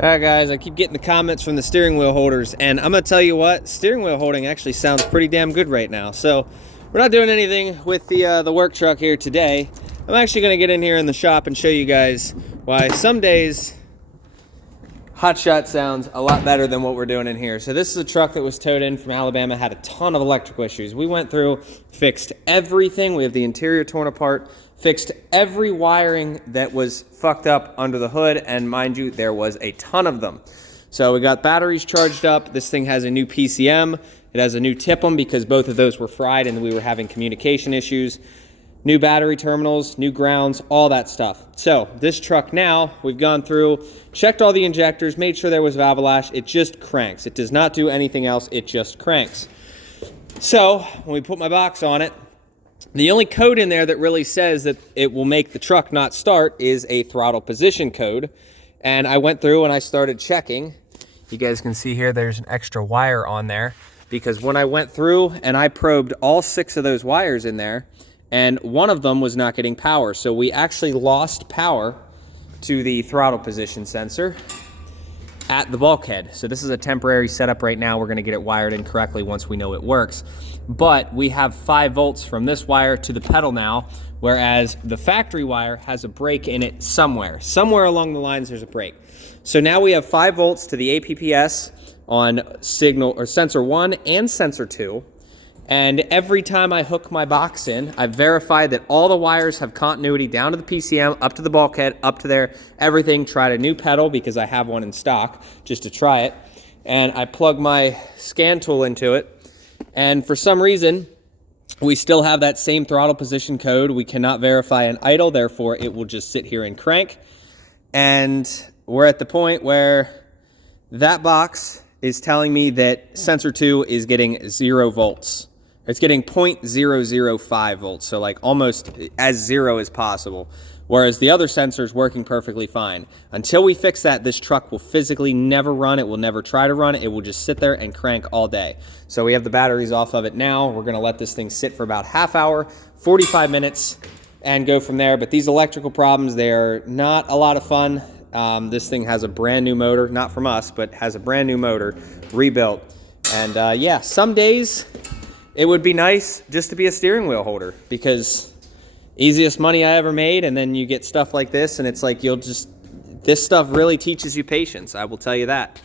All right, guys, I keep getting the comments from the steering wheel holders, and I'm gonna tell you what, steering wheel holding actually sounds pretty damn good right now. So we're not doing anything with the work truck here today. I'm actually gonna get in here in the shop and show you guys why some days hotshot sounds a lot better than what we're doing in here. So this is a truck that was towed in from Alabama, had a ton of electrical issues. We went through, fixed everything. We have the interior torn apart, fixed every wiring that was fucked up under the hood, and mind you, there was a ton of them. So we got batteries charged up. This thing has a new PCM. It has a new TIPM because both of those were fried and we were having communication issues. New battery terminals, new grounds, all that stuff. So this truck now, we've gone through, checked all the injectors, made sure there was valve-lash. It just cranks. It does not do anything else. It just cranks. So when we put my box on it, the only code in there that really says that it will make the truck not start is a throttle position code. And I went through and I started checking. You guys can see here there's an extra wire on there because when I went through and I probed all 6 of those wires in there, and one of them was not getting power. So we actually lost power to the throttle position sensor at the bulkhead. So this is a temporary setup right now. We're gonna get it wired in correctly once we know it works. But we have 5 volts from this wire to the pedal now, whereas the factory wire has a break in it somewhere. Somewhere along the lines there's a break. So now we have 5 volts to the APPS on signal or sensor 1 and sensor 2. And every time I hook my box in, I've verified that all the wires have continuity down to the PCM, up to the bulkhead, up to there, everything. Tried a new pedal because I have one in stock just to try it. And I plug my scan tool into it. And for some reason, we still have that same throttle position code. We cannot verify an idle, therefore it will just sit here and crank. And we're at the point where that box is telling me that sensor 2 is getting 0 volts. It's getting 0.005 volts, so like almost as 0 as possible, whereas the other sensor is working perfectly fine. Until we fix that, this truck will physically never run. It will never try to run. It will just sit there and crank all day. So we have the batteries off of it now. We're gonna let this thing sit for about half hour, 45 minutes, and go from there. But these electrical problems, they are not a lot of fun. This thing has a brand new motor, not from us, but has a brand new motor, rebuilt. And yeah, some days, it would be nice just to be a steering wheel holder because easiest money I ever made, and then you get stuff like this and it's like this stuff really teaches you patience, I will tell you that.